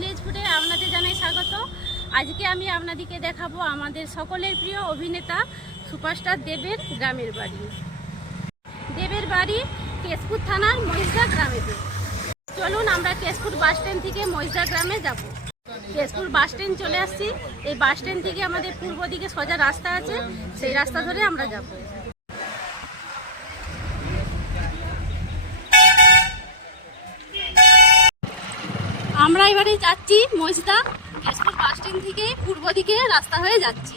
Village ফুডে আপনাদের জানাই স্বাগত। আজকে আমি আপনাদেরকে দেখাবো আমাদের সকলের প্রিয় অভিনেতা সুপারস্টার দেবের গ্রামের বাড়ি। দেবের বাড়ি কেশপুর থানার মহিষদা গ্রামেতে চলুন আমরা কেশপুর বাস স্ট্যান্ড থেকে মহিষদা গ্রামে যাব। কেশপুর বাস স্ট্যান্ড চলে আসছি। এই বাস স্ট্যান্ড থেকে আমাদের পূর্ব দিকে সোজা রাস্তা আছে। সেই রাস্তা ধরে আমরা যাব। আমরা এবারে যাচ্ছি মহিষদা তেজপুর বাস স্ট্যান্ড থেকে পূর্ব দিকে রাস্তা হয়ে যাচ্ছি।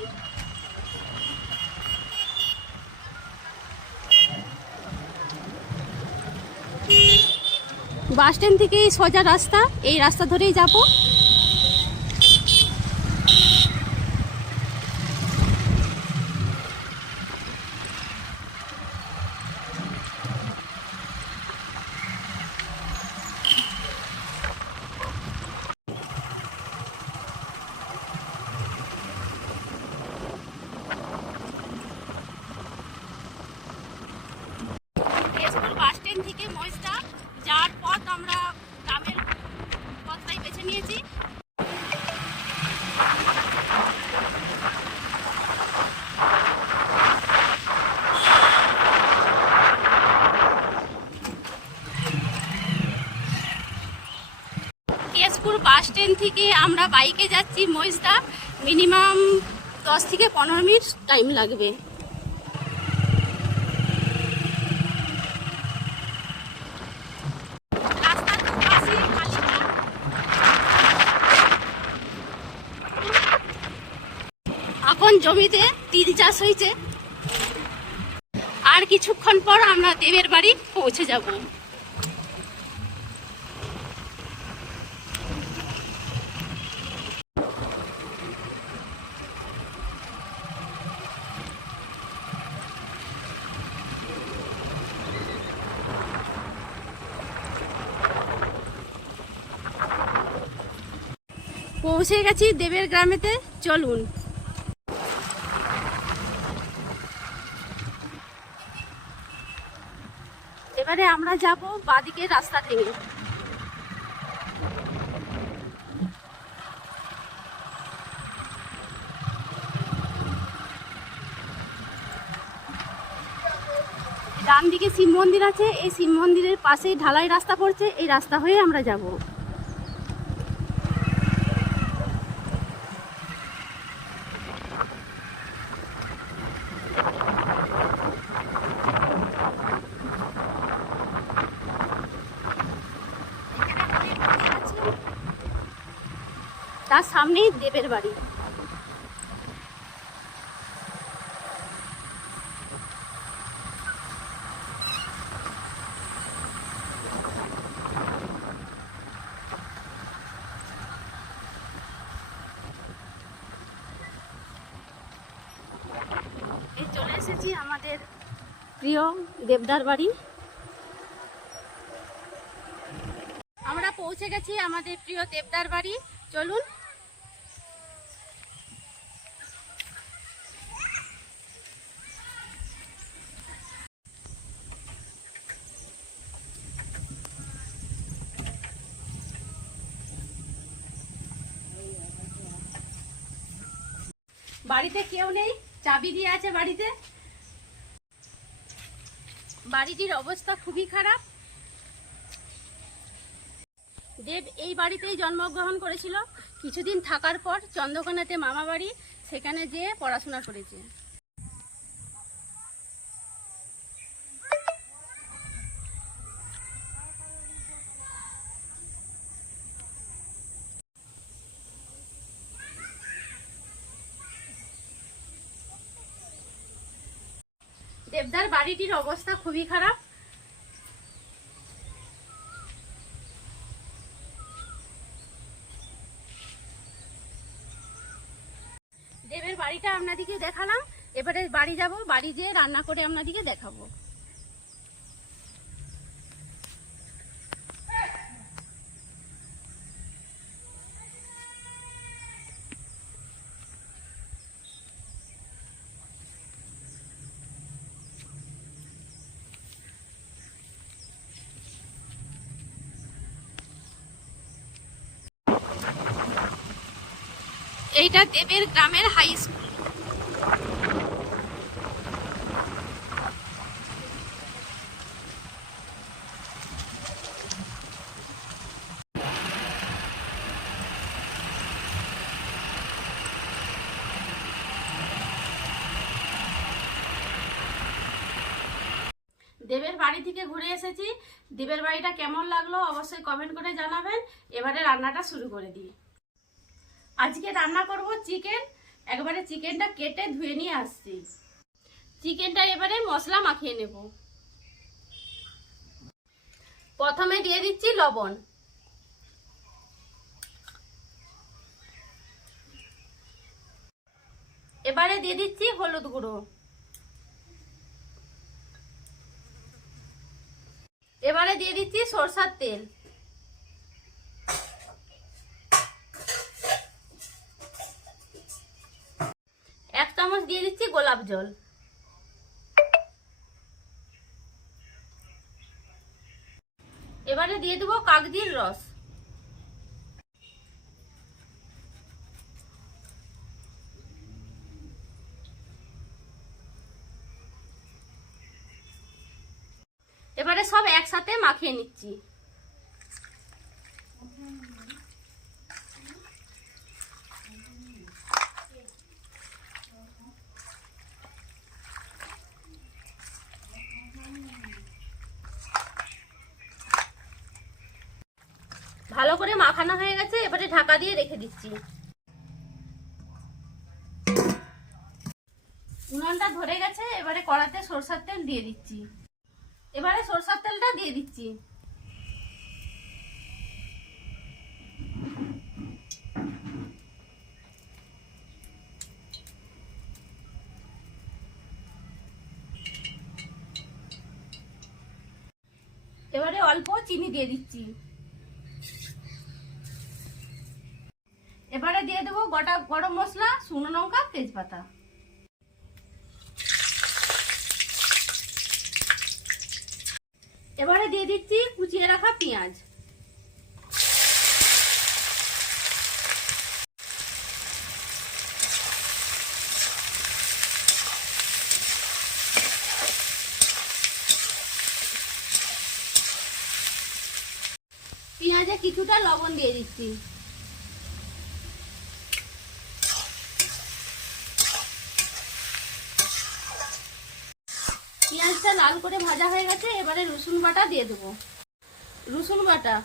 বাস স্ট্যান্ড থেকে সোজা রাস্তা, এই রাস্তা ধরেই যাব কেশপুর বাস স্ট্যান্ড থেকে মহিষদা যাওয়ার পথ আমরা গ্রামের পথটাই বেছে নিয়েছি কেশপুর বাস স্ট্যান্ড থেকে আমরা বাইকে যাচ্ছি মহিষদা মিনিমাম দশ থেকে পনেরো মিনিট টাইম লাগবে। এখন জমিতে তিল চাষ হয়েছে। আর কিছুক্ষণ পর আমরা দেবের বাড়ি পৌঁছে যাব। পৌঁছে গেছি দেবের গ্রামেতে, চলুন। এবারে আমরা যাব বাদিকে রাস্তা থেকে। ডান দিকে শিব মন্দির আছে, এই শিব মন্দিরের পাশেই ঢালাই রাস্তা পড়ছে, এই রাস্তা হয়ে আমরা যাব। তার সামনেই দেবের বাড়ি। চলে এসেছি আমাদের প্রিয় দেবদার বাড়ি। আমরা পৌঁছে গেছি আমাদের প্রিয় দেবদার বাড়ি। চলুন বাড়িতে কেউ নেই? চাবি দিয়ে আছে বাড়িতে? বাড়িটির অবস্থা খুবই খারাপ। দেব এই বাড়িতেই জন্মগ্রহণ করেছিল। কিছুদিন থাকার পর চন্দ্রকোনাতে মামা বাড়ি সেখানে যেয়ে পড়াশোনা করেছে। দেবদার বাড়িটির অবস্থা খুবই খারাপ। দেবের বাড়িটা আপনাদিকে দেখালাম। এবারে বাড়ি যাব, বাড়ি যেয়ে রান্না করে আপনাদিকে দেখাবো। এইটা দেবের গ্রামের হাই স্কুল দেবের বাড়ি থেকে ঘুরে এসেছি। দেবের বাড়িটা কেমন লাগল অবশ্যই কমেন্ট করে জানাবেন। এবারে রান্নাটা শুরু করে দিই। আজকে রান্না করব চিকেন। একবারে চিকেনটা কেটে ধুয়ে নিয়ে আসছি। চিকেনটা এবারে মশলা মাখিয়ে নেব। প্রথমে দিয়ে দিচ্ছি লবণ। এবারে দিয়ে দিচ্ছি হলুদ গুঁড়ো। এবারে দিয়ে দিচ্ছি সরষার তেল। জল। এবারে দিয়ে দেবো কাগজির রস। এবারে সব একসাথে মাখিয়ে নিচ্ছি। ভালো করে মাখানো হয়ে গেছে, এবারে ঢাকা দিয়ে রেখে দিচ্ছি। উনুনটা ধরে গেছে, এবারে কড়াতে সরষার তেল দিয়ে দিচ্ছি। এবারে সরষার তেলটা দিয়ে দিচ্ছি। এবারে অল্প চিনি দিয়ে দিচ্ছি। এবারে দিয়ে দেবো গোটা গরম মশলা, শুকনো লঙ্কা, তেজপাতা। এবারে দিয়ে দিচ্ছি কুচিয়ে রাখা পেঁয়াজ। পেঁয়াজে কিছুটা লবণ দিয়ে দিচ্ছি। লাল করে ভাজা হয়ে গেছে, এবারে রসুন বাটা দিয়ে দেবো। রসুন বাটা।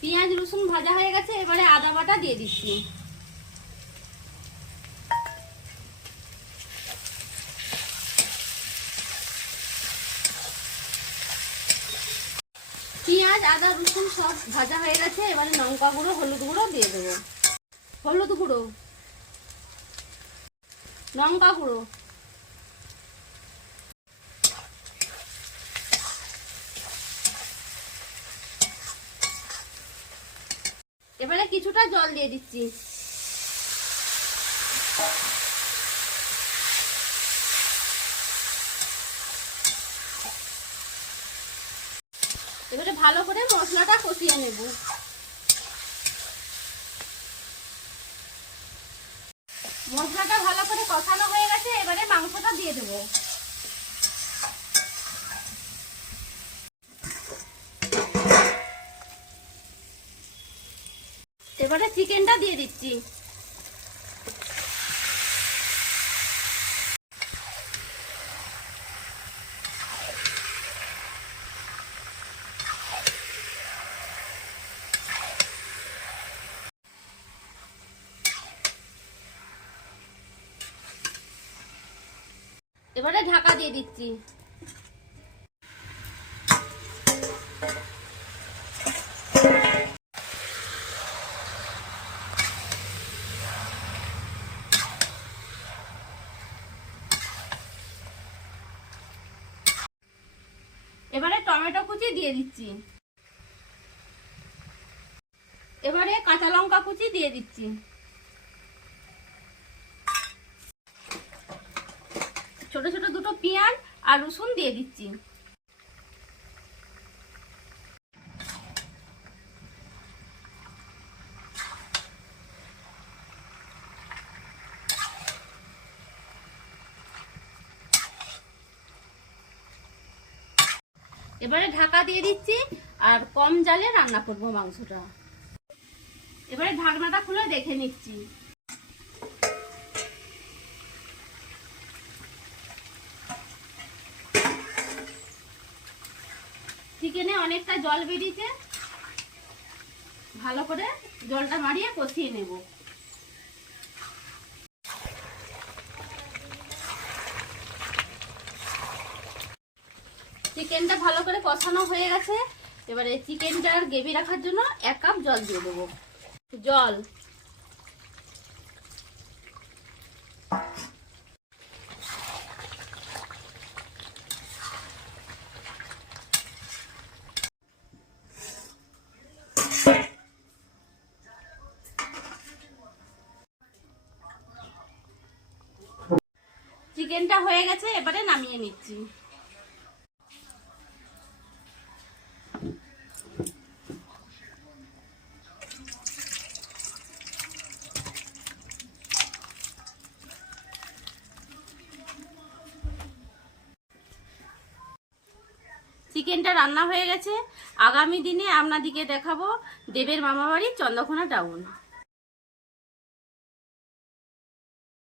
পেঁয়াজ রসুন ভাজা হয়ে গেছে, এবারে আদা বাটা দিয়ে দিচ্ছি পেঁয়াজ আদা রসুন সব ভাজা হয়ে গেছে, এবারে লঙ্কা গুঁড়ো, হলুদ গুঁড়ো দিয়ে দেবো। হলুদ গুঁড়ো। লঙ্কা গুঁড়ো। এবারে কিছুটা জল দিয়ে দিচ্ছি। এবারে ভালো করে মশলাটা কষিয়ে নেব। মশলাটা ভালো করে কষানো হয়ে গেছে, এবারে মাংসটা দিয়ে দেব। এবারে চিকেনটা দিয়ে দিচ্ছি। এবারে ঢাকা দিয়ে দিচ্ছি। এবারে টমেটো কুচি দিয়ে দিচ্ছি। এবারে কাঁচা লঙ্কা কুচি দিয়ে দিচ্ছি। পেঁয়াজ আর রসুন দিয়ে দিচ্ছি। এবারে ঢাকা দিয়ে দিচ্ছি আর কম জালে রান্না করব মাংসটা। এবারে ঢাকনাটা খুলে দেখে নিচ্ছি। চিকেনে অনেকটা জল বেরিয়েছে। ভালো করে জলটা মারিয়ে কষিয়ে নেব। চিকেনটা ভালো করে কষানো হয়ে গেছে। এবারে চিকেনটার গ্রেভি রাখার জন্য এক কাপ জল দিয়ে দেবো। জল। চিকেনটা হয়ে গেছে, এবারে নামিয়ে নিচ্ছি। চিকেনটা রান্না হয়ে গেছে। আগামী দিনে আপনাদিকে দেখাবো দেবের মামাবাড়ি চন্দ্রকোনা টাউন।